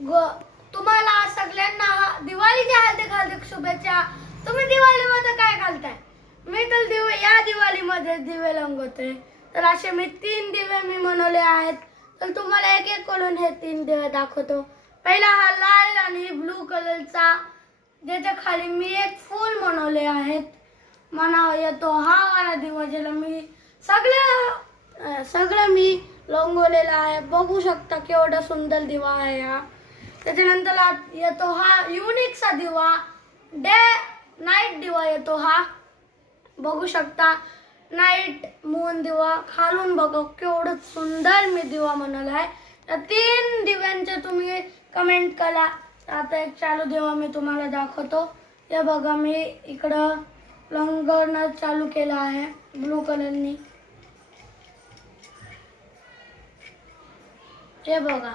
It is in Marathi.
तुम्हाला सगळ्यांना दिवाळीच्या हार्दिक शुभेच्छा। तुम्ही दिवाळीमध्ये काय घालताय? मी तर या दिवाळीमध्ये दिवे रंगवते। तर असे मी 3 दिवे मी बनवले आहेत। तर तुम्हाला एक एक करून हे 3 दिवे दाखवतो। पहिला हा लाल आणि ब्लू कलरचा, ज्याच्या खाली मी एक फूल बनवले आहेत। मनावर येतो हा वाला दिवा, ज्याला मी सगळं मी रंगवलेला आहे। बघू शकता केवढा सुंदर दिवा आहे हा। त्याच्यानंतर येतो हा युनिकचा दिवा, डे नाईट दिवा येतो हा। बघू शकता नाईट मून दिवा। खालून बघा केवढं सुंदर मी दिवा बनवला आहे। त्या 3 दिव्यांचे तुम्ही कमेंट करा। आता एक चालू दिवा मी तुम्हाला दाखवतो। हे बघा मी इकडं रंगवणं चालू केलं आहे ब्लू कलरनी। हे बघा